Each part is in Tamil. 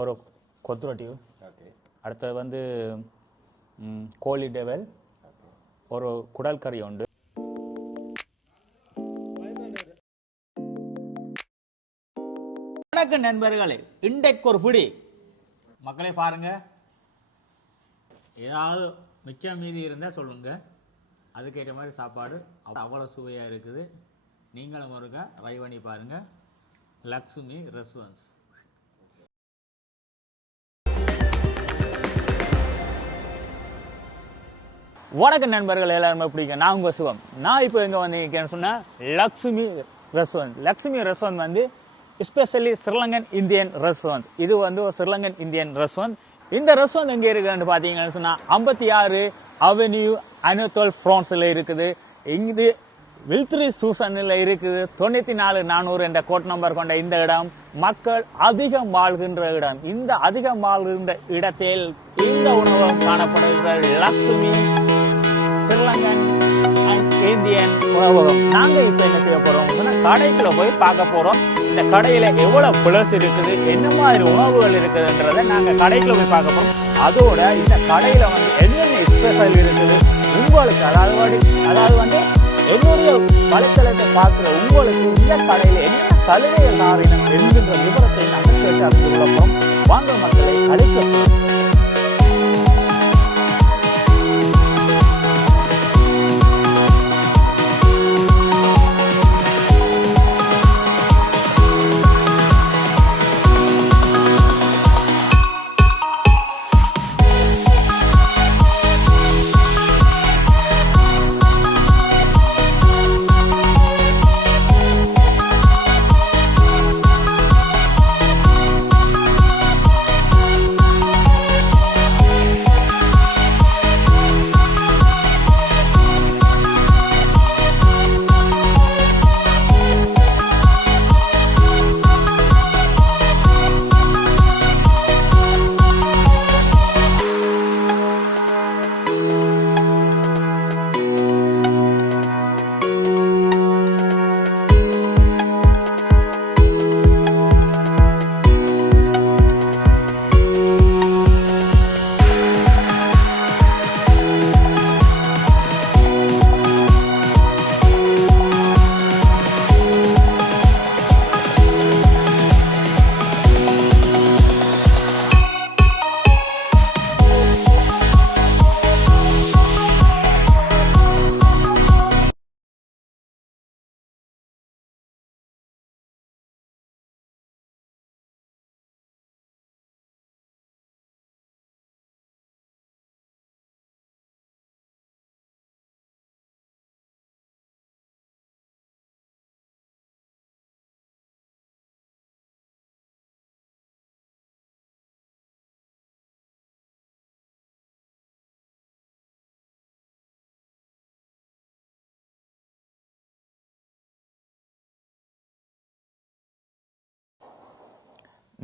ஒரு கொத்து ரொட்டி ஓகே அடுத்தது வந்து கோழி டெவல். ஒரு குடல் கறி உண்டு. வணக்கம் நண்பர்களே. இன்றைக்கு ஒரு பிடி. மக்களே பாருங்க. ஏதாவது மிச்சம் மீதி இருந்தால் சொல்லுங்க. அதுக்கேற்ற மாதிரி சாப்பாடு. அவ்வளோ சுவையாக இருக்குது. நீங்களும் ஒருக்க ட்ரை பண்ணி பாருங்க. லக்ஷ்மி ரெஸ்டாரண்ட்ஸ் வணக்கம் நண்பர்கள் எல்லாருமே பிடிக்கும் நான் உங்கள் சிவம். நான் இப்போ எங்கே வந்திருக்கேன்னு சொன்னால் லக்ஷ்மி ரெஸ்டாரண்ட். லக்ஷ்மி ரெஸ்டாரண்ட் வந்து எஸ்பெஷலி ஸ்ரீலங்கன் இந்தியன் ரெஸ்டாரண்ட். இது வந்து ஒரு ஸ்ரீலங்கன் இந்தியன் ரெஸ்டாரண்ட். இந்த ரெஸ்டாரண்ட் எங்கே இருக்குன்னு பார்த்தீங்கன்னு சொன்னால் ஐம்பத்தி ஆறு அவென்யூ அனுத்தோல் ஃப்ரான்ஸில் இருக்குது. இங்கு வில்த்ரி சூசனில் இருக்குது. தொண்ணூற்றி நாலு நானூறு என்ற கோட் நம்பர் கொண்ட இந்த இடம் மக்கள் அதிகம் வாழ்கின்ற இடம். இந்த அதிகம் வாழ்கின்ற இடத்தில் இந்த உணவகம் காணப்படுகிற லக்ஷ்மி. ஸ்ரீலங்கன் அண்ட் இந்தியன் உணவகம் இப்ப என்ன செய்ய போகிறோம் கடைக்குள்ளே போய் பார்க்க போகிறோம் இந்த கடையில் எவ்வளோ பிளஸ் இருக்குது என்ன மாதிரி உணவுகள் இருக்குதுன்றதை நாங்கள் கடைக்குள்ளே போய் பார்க்க போகிறோம் அதோட இந்த கடையில் வந்து என்னென்ன ஸ்பெஷல் இருக்குது உங்களுக்கு அதாவது அதாவது வந்து என்னுடைய வலைத்தளத்தை பார்க்குற உங்களுக்கு இந்த கடையில் என்ன சலுகைகள் மாறினம் என்கின்ற விவரத்தை நாங்கள் கேட்டு அறிந்து கொள்ளப்போம் வாங்க மக்களை அழைக்கப்படும்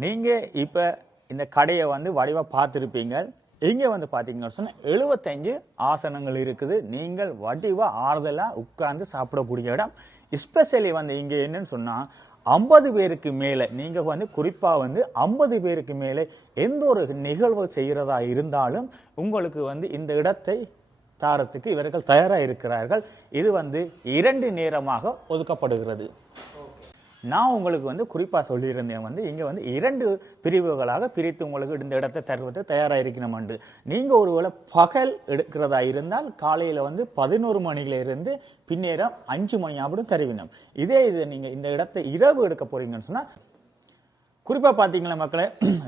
நீங்கள் இப்போ இந்த கடையை வந்து வடிவாக பார்த்துருப்பீங்க. இங்கே வந்து பார்த்தீங்கன்னு சொன்னால் எழுபத்தஞ்சு ஆசனங்கள் இருக்குது. நீங்கள் வடிவாக ஆறுதலாக உட்கார்ந்து சாப்பிடக்கூடிய இடம். எஸ்பெஷலி வந்து இங்கே என்னன்னு சொன்னால் ஐம்பது பேருக்கு மேலே நீங்கள் வந்து குறிப்பாக வந்து ஐம்பது பேருக்கு மேலே எந்த ஒரு நிகழ்வு செய்கிறதா இருந்தாலும் உங்களுக்கு வந்து இந்த இடத்தை தாரத்துக்கு இவர்கள் தயாராக இருக்கிறார்கள். இது வந்து இரண்டு நேரமாக ஒதுக்கப்படுகிறது. நான் உங்களுக்கு வந்து குறிப்பாக சொல்லியிருந்தேன் வந்து இங்கே வந்து இரண்டு பிரிவுகளாக பிரித்து உங்களுக்கு இந்த இடத்தை தருவது தயாராக இருக்கணும்ண்டு நீங்கள் ஒருவேளை பகல் எடுக்கிறதா இருந்தால் காலையில் வந்து பதினோரு மணியில இருந்து பின்னேரம் அஞ்சு மணி ஆகிடும் தருவினம். இதே இது நீங்கள் இந்த இடத்தை இரவு எடுக்க போறீங்கன்னு சொன்னால் குறிப்பாக பார்த்தீங்களா மக்களே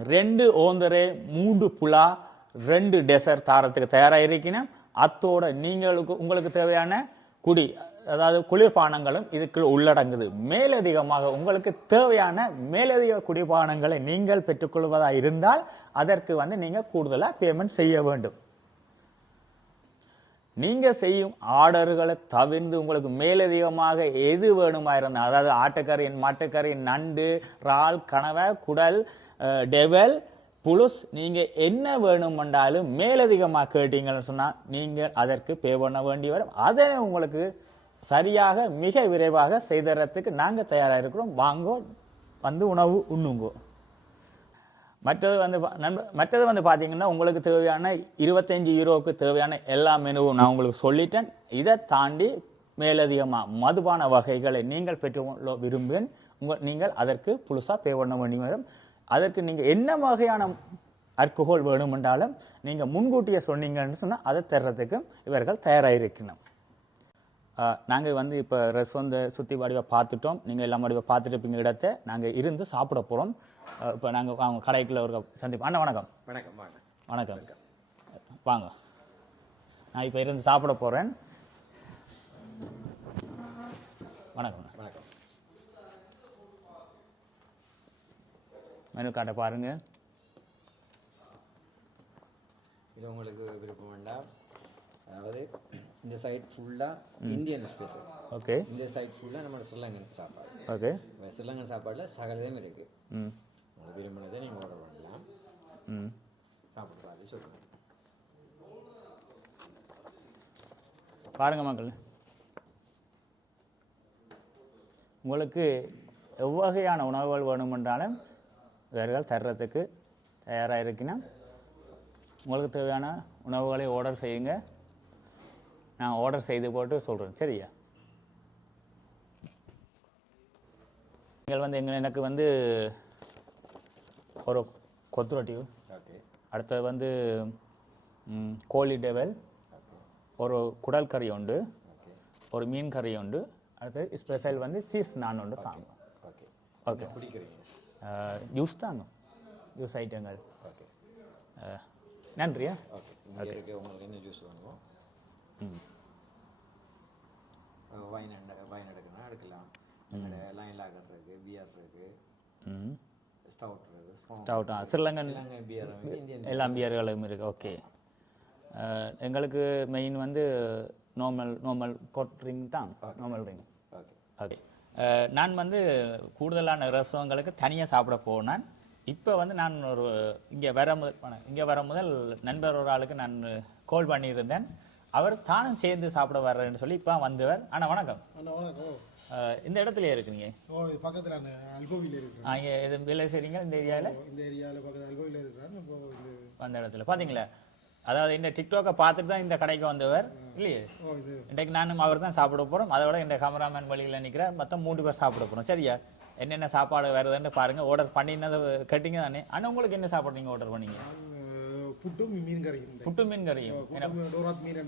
ரெண்டு ஓந்தரே மூன்று புலா ரெண்டு டெசர்ட் தாரத்துக்கு தயாராக இருக்கணும் அத்தோட நீங்களுக்கு உங்களுக்கு தேவையான குடி அதாவது குளிர்பானங்களும் இதுக்கு உள்ளடங்குது. மேலதிகமாக உங்களுக்கு தேவையான மேலதிக குடிபானங்களை நீங்கள் பெற்றுக்கொள்வதாக இருந்தால் அதற்கு வந்து நீங்கள் கூடுதலாக பேமெண்ட் செய்ய வேண்டும். நீங்கள் செய்யும் ஆர்டர்களை தவிர்த்து உங்களுக்கு மேலதிகமாக எது வேணுமா இருந்தால் அதாவது ஆட்டுக்கறி மாட்டுக்கறி நண்டு இறால் கனவை குடல் டெவல் புலுஸ் நீங்கள் என்ன வேணுமென்றாலும் மேலதிகமாக கேட்டீங்கன்னு சொன்னால் நீங்கள் அதற்கு பே பண்ண வேண்டி வரும். அதை உங்களுக்கு சரியாக மிக விரைவாக செய்தறத்துக்கு நாங்கள் தயாராக இருக்கிறோம் வாங்கோ வந்து உணவு உண்ணுங்கோ. மற்றது வந்து பா- நண்ப மற்றது வந்து பார்த்தீங்கன்னா உங்களுக்கு தேவையான இருபத்தஞ்சு யூரோவுக்கு தேவையான எல்லா மெனுவும் நான் உங்களுக்கு சொல்லிட்டேன். இதை தாண்டி மேலதிகமாக மதுபான வகைகளை நீங்கள் பெற்றுக்கொள்ள விரும்புவேன். உங்கள் நீங்கள் அதற்கு புதுசாக பே பண்ண வேண்டி வரும். அதற்கு நீங்கள் என்ன வகையான அல்கோஹோல் வேணுமென்றாலும் நீங்கள் முன்கூட்டியே சொன்னீங்கன்னு சொன்னால் அதை தர்றதுக்கு இவர்கள் தயாராக இருக்கணும் நாங்கள் வந்து இப்போ ரெஸ் வந்து சுற்றி வடிவை பார்த்துட்டோம். நீங்கள் எல்லாம் வடிவை பார்த்துட்டு இருப்பீங்க இடத்த. நாங்கள் இருந்து சாப்பிட போகிறோம் இப்போ நாங்கள் அவங்க கடைக்குள்ள ஒரு சந்திப்போம். அண்ணா வணக்கம். வணக்கம் வணக்கம் வணக்கம். வாங்க. நான் இப்போ இருந்து சாப்பிட போகிறேன் வணக்கம். வணக்கம். மெனு கார்டை பாருங்கள் இது உங்களுக்கு விருப்பம் வேண்டாம். அதாவது இந்த சைட் ஃபுல்லாக இந்தியன் ஸ்பெஷல் ஓகே இந்த சைட் ஃபுல்லாக நம்ம ஸ்ரீலங்கன் சாப்பாடு. ஓகே ஸ்ரீலங்கன் சாப்பாடில் சகலதையும் இருக்குது ம். உங்களுக்கு விரும்பினதை நீங்கள் ஆர்டர் பண்ணலாம். ம். சாப்பிட்டு பார்த்து சொல்லுங்கள் பாருங்க மக்கள். உங்களுக்கு எவ்வகையான உணவுகள் வேணுமென்றாலும் இவர்கள் தர்றதுக்கு தயாராக இருக்கணும் உங்களுக்கு தேவையான உணவுகளை ஆர்டர் செய்யுங்க. நான் ஆர்டர் செய்து போட்டு சொல்கிறேன் சரியா? நீங்கள் வந்து எங்க எனக்கு வந்து ஒரு கொத்து ரொட்டி. அடுத்தது வந்து கோழி டெவல். ஒரு குடல் கறி உண்டு. ஒரு மீன் கறி உண்டு. அடுத்து ஸ்பெஷல் வந்து சீஸ் நான் உண்டு தாங்க ஓகே. ஜூஸ் தாங்க ஜூஸ் ஐட்டங்கள் நன்றியா? ஓகே. உங்களுக்கு என்ன ஜூஸ் வேணுமோ? ம். வைன் வைன் எடுக்கணும் எடுக்கலாம். லைன் லாகர் இருக்குது பியர் இருக்குது ம். ஸ்டவுட் இருக்குது ஸ்ட்ராங் ஸ்டவுட்டா ஸ்ரீலங்கன் பியர் எல்லாம் பியர்களும் இருக்கு ஓகே எங்களுக்கு மெயின் வந்து நார்மல் நார்மல் கோட் ரிங் தான். நார்மல் ரிங் ஓகே ஓகே நான் வந்து கூடுதலான ரசங்களுக்கு தனியாக சாப்பிட போனேன் இப்போ வந்து நான் ஒரு இங்கே வர முதல் இங்கே வர முதல் நண்பர் ஒரு ஆளுக்கு நான் கால் பண்ணியிருந்தேன். அவர் தானும் சேர்ந்து சாப்பிட வர்றேன்னு சொல்லி இப்போ வந்தவர். ஆனால் வணக்கம். அண்ணா வணக்கம். அஹ், இந்த இடத்துல இருக்குங்க. ஓ இது பக்கத்தில் அல்கோவில் இருக்கிறேன் இங்கே எது வேலை செய்றீங்க இந்த ஏரியாவில் இந்த ஏரியாவில் பக்கத்தில் அல்கோவில் இந்த அந்த இடத்துல. பார்த்தீங்களா அதாவது இந்த டிக்டாக்கை பார்த்துட்டு தான் இந்த கடைக்கு வந்தவர் இல்லையே? இன்றைக்கு நானும் அவர் தான் சாப்பிட போகிறோம் அதை விட இந்த கேமராமேன் வழியில் நிற்கிறேன் மொத்தம் மூணு பேர் சாப்பிட போகிறோம் சரியா? என்னென்ன சாப்பாடு வருதுன்னு பாருங்கள் ஆர்டர் பண்ணினதை கேட்டீங்க தானே? ஆனால் உங்களுக்கு என்ன சாப்பாடு நீங்கள் ஆர்டர் பண்ணீங்க? புட்டும் மீன் கறியும் இந்த. புட்டு மீன் கறியும் புட்டும் டோராத் மீன்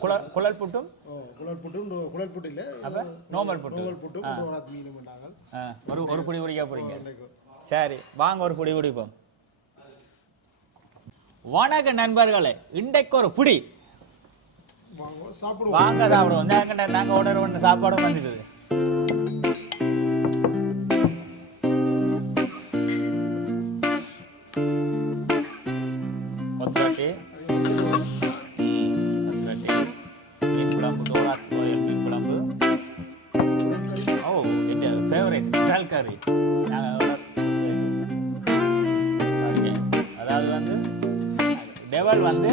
குழல் குழல் புட்டும் குளர் புட்டும் குளர் புட்டு இல்லை அப்போ நார்மல் புட்டு நோவல் புட்டும் டோராத் மீனும் ஒரு ஒரு புடி குடிக்க போகிறீங்க இன்றைக்கு சரி வாங்க ஒரு புடி குடிப்போம் வணக்கம் நண்பர்களே இன்றைக்கு ஒரு புடி வாங்க சாப்பிடுவோம் வாங்க சாப்பிடுவோம் நாங்க நாங்க ஆர்டர் பண்ண சாப்பாடும் வந்துடுது கொத்தரட்டி கொத்தரட்டி மீன் குழம்பு டோராத் கோயில் மீன் குழம்பு ஓ என் ஃபேவரட் கடல் கறி நாங்கள் அதாவது வந்து டெவல் வந்து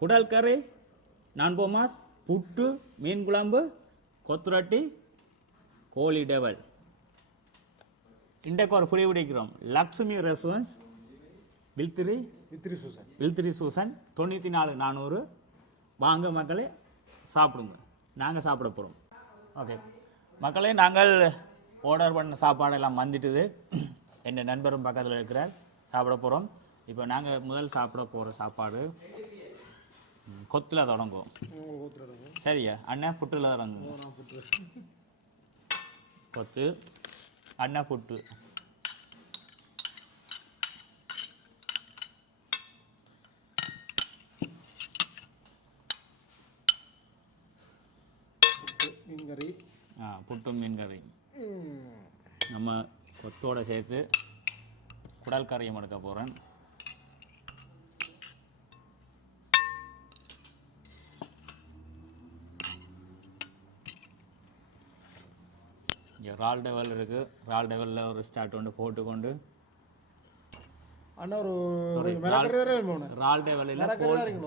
குடல் கறி நான் போமாஸ் புட்டு மீன் குழம்பு கொத்துரட்டி கோழி டெவல். இன்றைக்கு ஒரு புளி பிடிக்கிறோம் லக்ஷ்மி ரெஸ்டாரன்ஸ் வில்திரி வித்திரி சூசன். வில்திரி சூசன் தொண்ணூற்றி நாலு நானூறு. வாங்க மக்களே சாப்பிடுங்க. நாங்கள் சாப்பிட போகிறோம் ஓகே மக்களே நாங்கள் ஆர்டர் பண்ண சாப்பாடெல்லாம் வந்துட்டுது. என் நண்பரும் பக்கத்தில் இருக்கிறார். சாப்பிட போகிறோம் இப்போ நாங்கள் முதல் சாப்பிட போகிற சாப்பாடு கொத்துல ஊத்துறதுங்க சரியா? அண்ணன் புட்டில் புட்டு கொத்து அண்ணன் புட்டு. புட்டு மீன் கறி ஆ புட்டும் மீன் கறி நம்ம கொத்தோட சேர்த்து குடல் கறியும் எடுக்க போகிறேன் இங்கே ரால் டெவல் இருக்குது ரால் டெவலில் ஒரு ஸ்டார்ட் ஒன்று போட்டுக்கொண்டு. அண்ணா ஒரு ரால் டெவலில்.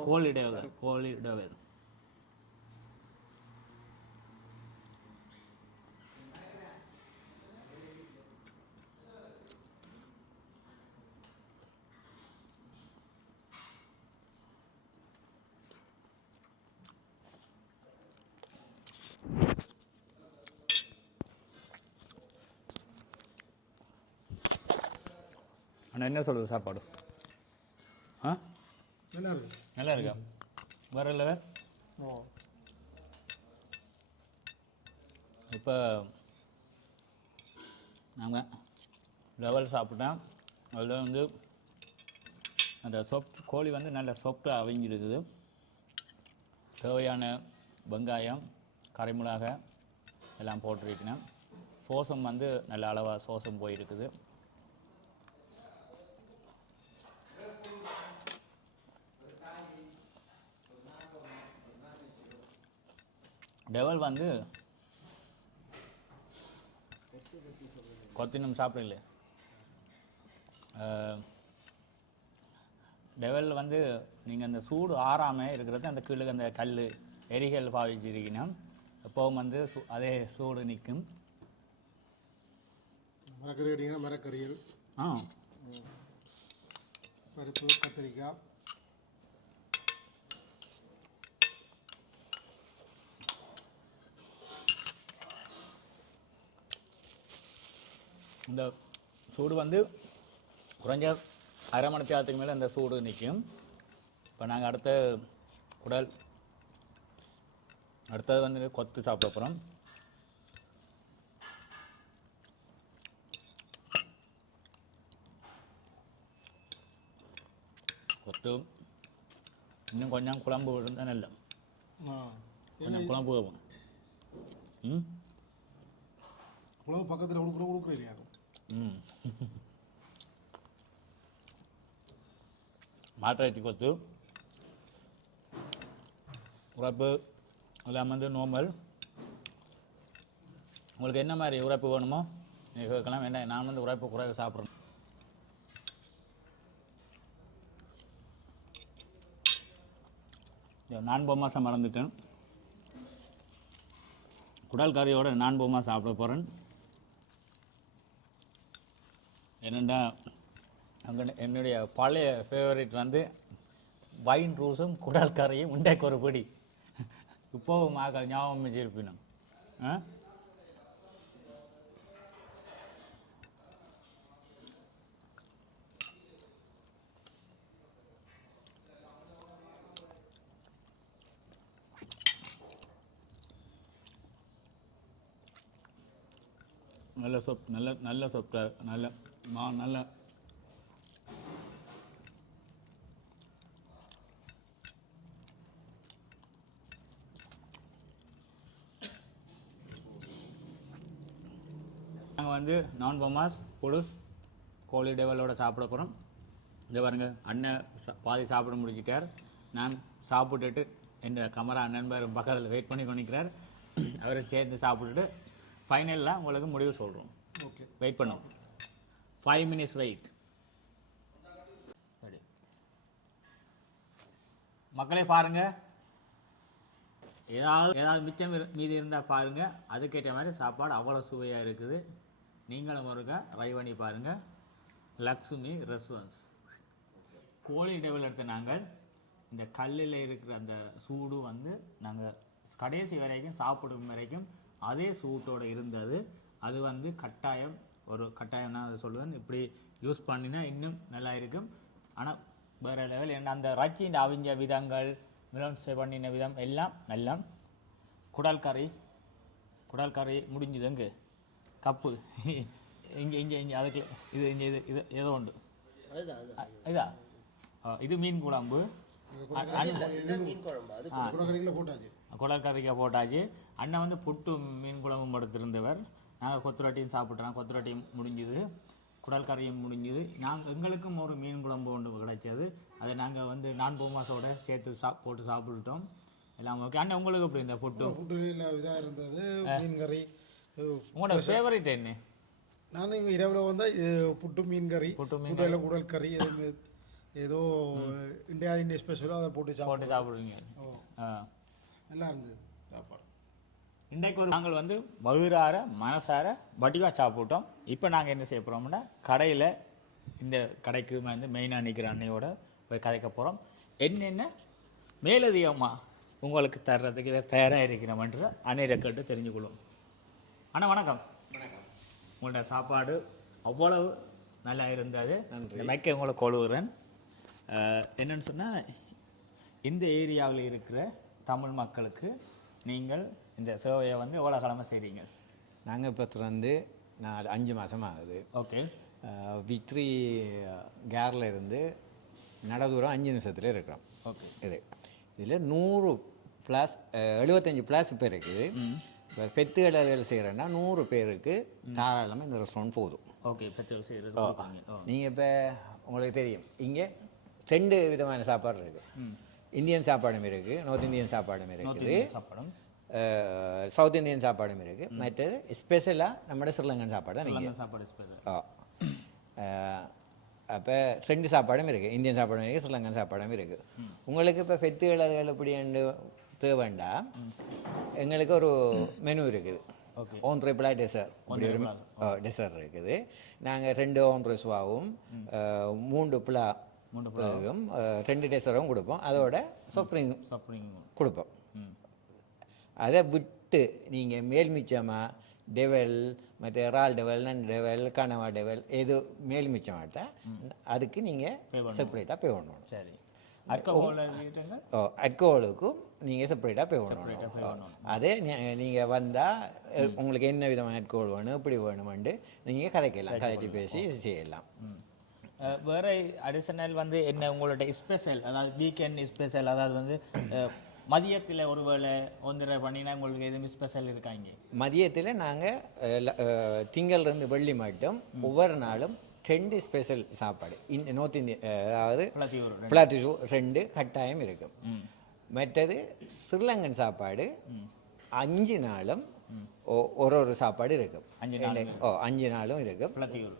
கோழி டெவல் கோழி டெவல். அண்ணா என்ன சொல்லுது சாப்பாடு? ஆ? நல்லா இருக்கு நல்லா இருக்கா ஓ. இப்போ நாங்கள் லெவல் சாப்பிட்டோம். அதில் வந்து அந்த சொப் கோழி வந்து நல்ல சொப்டாக அவிஞ்சிருக்குது. தேவையான வெங்காயம் கரைமிளக எல்லாம் போட்டிருக்கணும். சோசம் வந்து நல்ல அளவாக சோசம் போயிருக்குது. டெவல் வந்து கொத்தினம் சாப்பிடல. டெவல் வந்து நீங்கள் அந்த சூடு ஆறாமல் இருக்கிறது அந்த கீழே அந்த கல் எரிகள் பாவிச்சிருக்கணும். எப்போவும் வந்து சு அதே சூடு நிற்கும். மிளகறி அடிங்கன்னா மிளகறியல் ஆ பருப்பு கத்திரிக்காய். இந்த சூடு வந்து குறைஞ்ச அரை மணி நேரத்துக்கு மேலே இந்த சூடு நிற்கும் இப்போ நாங்கள் அடுத்த குடல் அடுத்தது வந்து கொத்து சாப்பிட போகிறோம் கொத்து இன்னும் கொஞ்சம் குழம்பு இருந்தால் நல்ல கொஞ்சம் குழம்பு. ம்? உழவு பக்கத்தில் உடுக்குற உடுக்குற இல்லையா கொத்து. உரைப்பு எல்லாம் வந்து நோமல் உங்களுக்கு என்ன மாதிரி உரைப்பு வேணுமோ நீங்கள் கேட்கலாம். என்ன நான் வந்து உறப்பு குறைவு சாப்பிட்றேன் நான் பொம்மாசம் மறந்துட்டேன். குடல் கறியோடு நான் பொம்மா சாப்பிட போகிறேன் என்னென்னா அங்கே என்னுடைய பழைய ஃபேவரட் வந்து வைன் ரூஸும் குடல் கரையும் உண்டைக்கு ஒரு பொடி. இப்போவும் மாக ஞாபகம் வச்சிருப்பினும் ஆ? நல்ல சொப் நல்ல நல்ல சொப்ட நல்ல மா நல்ல. நாங்கள் வந்து நான் பொமாஸ் புலுஸ் கோழி டெவலோட சாப்பிட போகிறோம் இதை பாருங்க அண்ணன் பாதி சாப்பிட முடிச்சிட்டார் நான் சாப்பிட்டுட்டு என் கமரா நண்பர் பக்கத்தில் வெயிட் பண்ணி கொண்டிருக்கிறார் அவரை சேர்த்து சாப்பிட்டுட்டு ஃபைனலில் உங்களுக்கு முடிவு சொல்கிறோம் ஓகே வெயிட் பண்ணும். ஃபைவ் மினிட்ஸ் வெயிட் சரி மக்களே பாருங்கள் ஏதாவது ஏதாவது மிச்சம் இரு- மீதி இருந்தால் பாருங்கள் அதுக்கேற்ற மாதிரி சாப்பாடு அவ்வளோ சுவையாக இருக்குது. நீங்களும் ஒருக்க ட்ரை பண்ணி பாருங்கள் லக்ஷ்மி ரெஸ்வன்ஸ் கோழி டெவல் எடுத்த நாங்கள் இந்த கல்லில் இருக்கிற அந்த சூடு வந்து நாங்கள் கடைசி வரைக்கும் சாப்பிடும் வரைக்கும் அதே சூட்டோட இருந்தது. அது வந்து கட்டாயம் ஒரு கட்டாயம் நான் அதை சொல்லுவேன். இப்படி யூஸ் பண்ணினா இன்னும் நல்லா இருக்கும். ஆனால் வேறு லெவல் என்ன அந்த ரச்சின் அவிஞ்ச விதங்கள் மிலன்ஸை பண்ணின விதம் எல்லாம் நல்லா. குடல் கறி குடல் கறி முடிஞ்சுது எங்கு? கப்பு. இங்கே இங்கே இங்கே அதுக்கு இது இங்கே இது இது ஏதோ உண்டு. இதா? இது மீன் குழம்பு. அண்ணன் குடக்கறிகளை போட்டாச்சு. அண்ணன் வந்து புட்டு மீன் குழம்பும் எடுத்திருந்தவர். நாங்கள் கொத்துரட்டியும் சாப்பிட்றோம் கொத்துரட்டியும் முடிஞ்சுது. குடல் கறியும் முடிஞ்சுது. நாங்கள் எங்களுக்கும் ஒரு மீன் குழம்பு ஒன்று கிடைச்சது. அதை நாங்கள் வந்து நான் பூமாசோட சேர்த்து சா போட்டு சாப்பிட்டுட்டோம். எல்லாம் ஓகே அண்ணன் உங்களுக்கு எப்படி இந்த புட்டு ஃபுட்டுல இதாக இருந்தது. மீன் கறி உங்களோட ஃபேவரட் என்ன? நான் இங்கே இரவில் வந்தால் இது புட்டு மீன் கறி புட்டு மீன் புட்டையில் குடல் கறி ஏதோ இந்தியா இந்திய ஸ்பெஷலாக அதை போட்டு சாப்பிட்டு போட்டு சாப்பிடுவீங்க. ஆ. நல்லா இருந்தது சாப்பாடு. இன்றைக்கு ஒரு நாங்கள் வந்து வகுறார மனசார வடிவாக சாப்பிட்டோம். இப்போ நாங்கள் என்ன செய்ய போகிறோம்னா கடையில் இந்த கடைக்கு வந்து மெயினாக நிற்கிற அன்னையோட போய் கதைக்க போகிறோம் என்னென்ன? மேலதிகமாக உங்களுக்கு தர்றதுக்கு தயாராக இருக்கிறோம்ன்ற அன்னையிட கேட்டு தெரிஞ்சுக்கொள்ளும் அண்ணா வணக்கம். உங்களோட சாப்பாடு அவ்வளவு நல்லா இருந்தது. இந்த மைக்கை உங்களை கொழுகிறேன் என்னன்னு சொன்னால் இந்த ஏரியாவில் இருக்கிற தமிழ் மக்களுக்கு நீங்கள் இந்த சேவையை வந்து எவ்வளோ காலமாக செய்கிறீங்க நாங்கள் இப்போ திறந்து நாலு அஞ்சு மாதம் ஆகுது. ஓகே. விக்ரி கேரில் இருந்து நடதூரம் அஞ்சு நிமிஷத்தில் இருக்கிறோம். ஓகே. இது. இதில் நூறு ப்ளஸ் எழுபத்தஞ்சு ப்ளஸ் இப்போ இருக்குது. இப்போ பெத்து வேலை செய்கிறேன்னா நூறு பேருக்கு தாராளமாக இந்த ரெஸ்டாரண்ட் போதும். ஓகே பெற்றோர் செய்கிறது நீங்கள் இப்போ உங்களுக்கு தெரியும். இங்கே ரெண்டு விதமான சாப்பாடு இருக்குது இந்தியன் சாப்பாடும் இருக்குது நார்த் இந்தியன் சாப்பாடும் இருக்குது. சாப்பிடும். சவுத் இந்தியன் சாப்பாடும் இருக்குது மற்றது ஸ்பெஷலாக நம்ம ஸ்ரீலங்கன் சாப்பாடு தான் சாப்பாடு ஸ்பெஷல் அப்போ ரெண்டு சாப்பாடும் இருக்குது இந்தியன் சாப்பாடும் இருக்குது ஸ்ரீலங்கன் சாப்பாடும் இருக்குது உங்களுக்கு இப்போ ஃபெத்து இளதுகள் இப்படி ரெண்டு தேவைண்டா? எங்களுக்கு ஒரு மெனு இருக்குது. ஓன் த்ரிபிளா டெசர் இப்படி ஒரு டெசர் இருக்குது. நாங்கள் ரெண்டு ஓன் த்ரிஸ்வாவும் மூன்று பிளா ரெண்டு டெசரும் கொடுப்போம். அதோட சொப்ரிங் கொடுப்போம். அதை விட்டு நீங்கள் மேல் மிச்சமாக டெவல் மற்ற இறால் டெவல் நன் டெவல் கனவா டெவல் எது மேல் மிச்சமாட்டா அதுக்கு நீங்கள் செப்பரேட்டாக பே பண்ணணும். சரி. ஓ அல்கோஹோலுக்கும் நீங்கள் செப்பரேட்டாக பே பண்ணணும். அதே நீங்கள் வந்தால் உங்களுக்கு என்ன விதமான அல்கோஹோல் வேணும் இப்படி வேணுமெண்டு நீங்கள் கதைக்கலாம் கதைச்சு பேசி செய்யலாம். வேற அடிஷனல் வந்து என்ன உங்களோட ஸ்பெஷல் அதாவது வீக்கெண்ட் ஸ்பெஷல் அதாவது வந்து மதியத்தில் ஒரு வேளை ஒன்றரை பண்ணினா உங்களுக்கு எதுவும் ஸ்பெஷல் இருக்காங்க? மதியத்தில் நாங்கள் திங்கள்லேருந்து வெள்ளி மட்டும் ஒவ்வொரு நாளும் ரெண்டு ஸ்பெஷல் சாப்பாடு. இந்த நார்த் இந்தியன் அதாவது பிளாட்டிசு ரெண்டு. கட்டாயம் இருக்கும். மற்றது ஸ்ரீலங்கன் சாப்பாடு அஞ்சு நாளும் ஒரு ஒரு சாப்பாடு இருக்கும். அஞ்சு ஓ அஞ்சு நாளும் இருக்கும்.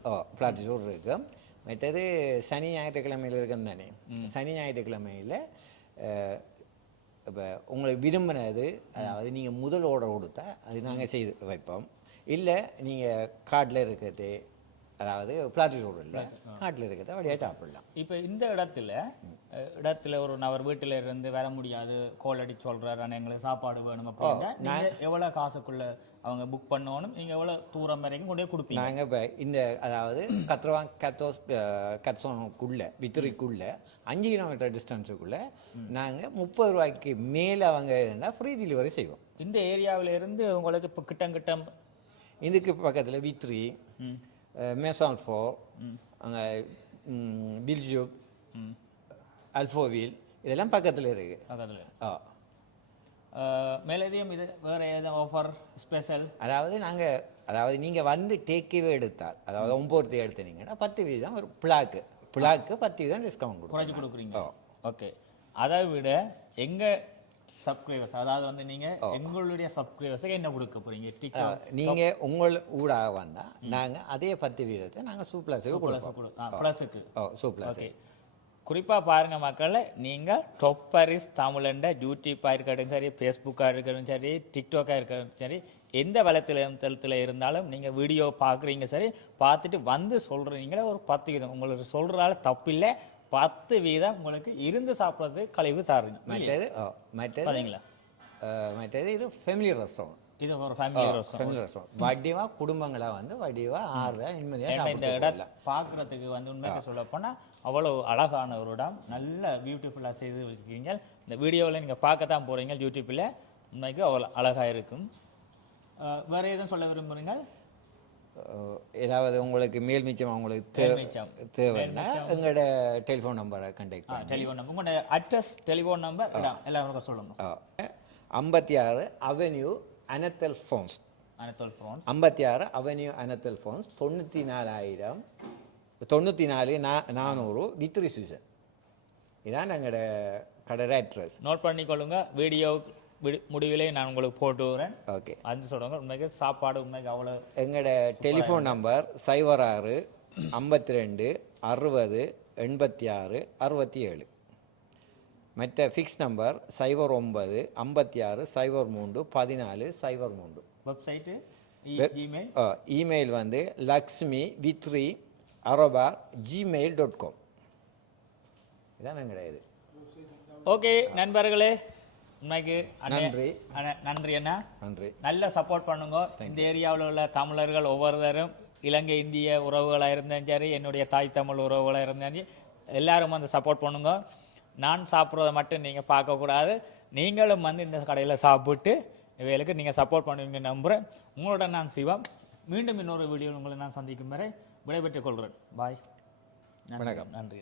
ஓ பிளாட்டிசூர் இருக்கும். மற்றது சனி ஞாயிற்றுக்கிழமையில் இருக்கும் தானே? சனி ஞாயிற்றுக்கிழமையில் இப்போ உங்களுக்கு விரும்பினது அதாவது நீங்கள் முதல் ஆர்டர் கொடுத்தா அது நாங்கள் செய்து வைப்போம். இல்லை நீங்கள் காட்டில் இருக்கிறது அதாவது பிளாட்டிசூர் இல்லை காட்டில் இருக்கிறத வழியாக சாப்பிடலாம். இப்போ இந்த இடத்துல இடத்துல ஒரு நபர் வீட்டில் இருந்து வர முடியாது கோல் அடி சொல்றாரு ஆனால் எங்களுக்கு சாப்பாடு வேணும் அப்படின்னா நீங்க எவ்வளோ காசுக்குள்ள அவங்க புக் பண்ணணும் நீங்க எவ்வளோ தூரம் வரைக்கும் கொண்டு போய் கொடுப்பீங்க? நாங்கள் இப்போ இந்த அதாவது கத்ரவா கத்தோஸ் கத்சோனுக்குள்ளே வித்துரிக்குள்ளே அஞ்சு கிலோமீட்டர் டிஸ்டன்ஸுக்குள்ளே நாங்கள் முப்பது ரூபாய்க்கு மேலே அவங்க இருந்தால் ஃப்ரீ டெலிவரி செய்வோம். இந்த ஏரியாவில இருந்து உங்களுக்கு இப்போ கிட்டம் கிட்டம் இதுக்கு பக்கத்தில் வித்ரி மேசான் ஃபோ அங்கே பில்ஜூப் அல்ஃபோவில் இதெல்லாம் பக்கத்தில் இருக்குது பக்கத்தில் ஆ. மேலதிகம் இது வேற ஏதாவது ஆஃபர் ஸ்பெஷல் அதாவது நாங்கள் அதாவது நீங்கள் வந்து டேக்கிவே எடுத்தால் அதாவது ஒம்பது எடுத்தீங்கன்னா பத்து வீதம் ஒரு பிளாக்கு பிளாக்கு பத்து வீதம் டிஸ்கவுண்ட் குறைச்சி கொடுக்குறீங்க. ஓகே அதை விட எங்க சப்ஸ்கிரைபர்ஸ் அதாவது வந்து நீங்க எங்களுடைய சப்ஸ்கிரைபர்ஸுக்கு என்ன கொடுக்க போறீங்க? டிக்கெட் நீங்கள் உங்கள் ஊடாக வந்தால் நாங்கள் அதே பத்து வீதத்தை நாங்கள் சூப்ளாஸுக்கு கொடுப்போம். ப்ளஸுக்கு ஓ சூப்ளாஸ் குறிப்பாக பாருங்க மக்களை நீங்கள் டொப்பரிஸ் தமிழண்ட யூடியூப்பாக இருக்கட்டும் சரி ஃபேஸ்புக்காக இருக்கட்டும் சரி டிக்டாக்காக இருக்கட்டும் சரி எந்த வலைத்தளத்தில் இருந்தாலும் நீங்கள் வீடியோ பார்க்குறீங்க சரி பார்த்துட்டு வந்து சொல்கிறீங்களே ஒரு பத்து வீதம். உங்களுக்கு சொல்கிறால தப்பில்லை. பத்து வீதம் உங்களுக்கு இருந்து சாப்பிட்றது கழிவு சாருங்க மற்றது மற்றது அஹ், மற்றது இது ஃபேமிலி ரெஸ்டாரண்ட் இது ஒரு ஃபேமிலி ரோஸ் ஃபேமிலி ரெஸ்டாரண்ட் வடிவா குடும்பங்களா வந்து வடிவா ஆறுதா நிம்மதியா ஏன்னா இந்த இடம் பார்க்குறதுக்கு வந்து உண்மையாக சொல்ல போனால் அவ்வளோ அழகான ஒரு இடம். நல்ல பியூட்டிஃபுல்லாக செய்து வச்சுருக்கீங்க. இந்த வீடியோவில் நீங்கள் பார்க்க தான் போகிறீங்க யூடியூப்பில் உண்மைக்கு அவ்வளோ அழகாக இருக்கும். வேற எதுவும் சொல்ல விரும்புறீங்க? அஹ், ஏதாவது உங்களுக்கு மேல் மிச்சம் மிச்சம். தேவைன்னா எங்களோட டெலிஃபோன் நம்பரை கண்டெக்ட் பண்ணி டெலிஃபோன் நம்பர் உங்களோட அட்ரஸ் டெலிஃபோன் நம்பர் எல்லாருக்கும் சொல்லுங்க. ஐம்பத்தி ஆறு அவென்யூ அனத்தல் ஃபோன்ஸ் அனத்தோல் ஃபோன்ஸ் ஐம்பத்தி ஆறு அவென்யூ அனத்தல் ஃபோன்ஸ் தொண்ணூற்றி நாலாயிரம் தொண்ணூற்றி நாலு நா நானூறு வித்ரி சீசன் இதான் எங்களோட கடை அட்ரஸ் நோட் பண்ணிக்கொள்ளுங்க. வீடியோ விடு- முடிவிலே நான் உங்களுக்கு போட்டு வரேன் ஓகே வந்து சொல்லுங்க. உண்மைக்கு சாப்பாடு உண்மைக்கு அவ்வளோ எங்களோட டெலிஃபோன் நம்பர் சைபர் ஆறு ஐம்பத்தி ரெண்டு அறுபது எண்பத்தி ஆறு அறுபத்தி ஏழு மற்ற ஃபிக்ஸ் நம்பர் சைபர் ஒன்பது ஐம்பத்தி ஆறு சைபர் மூன்று பதினாலு சைபர் மூன்று. வெப்சைட்டு இமெயில் இமெயில் வந்து லக்ஷ்மி வித்ரி அரபா ஜிமெயில் டாட் காம் இதான் இது? ஓகே நண்பர்களே. உண்மைக்கு நன்றி. அண்ணே, நன்றி அண்ணா. நன்றி. நல்ல சப்போர்ட் பண்ணுங்க. இந்த ஏரியாவில் உள்ள தமிழர்கள் ஒவ்வொருத்தரும் இலங்கை இந்திய உறவுகளாக இருந்தாலும் சரி என்னுடைய தாய் தமிழ் உறவுகளாக இருந்தாலும் சரி எல்லாரும் வந்து சப்போர்ட் பண்ணுங்க. நான் சாப்பிட்றத மட்டும் நீங்கள் பார்க்கக்கூடாது நீங்களும் வந்து இந்த கடையில் சாப்பிட்டு இவைகளுக்கு நீங்கள் சப்போர்ட் பண்ணுவீங்க நம்புகிறேன் உங்களோட நான் சிவம். மீண்டும் இன்னொரு வீடியோவில் உங்களை நான் சந்திக்கும் வரை விடைபெற்றுக் கொள்கிறேன். பாய் வணக்கம். நன்றி.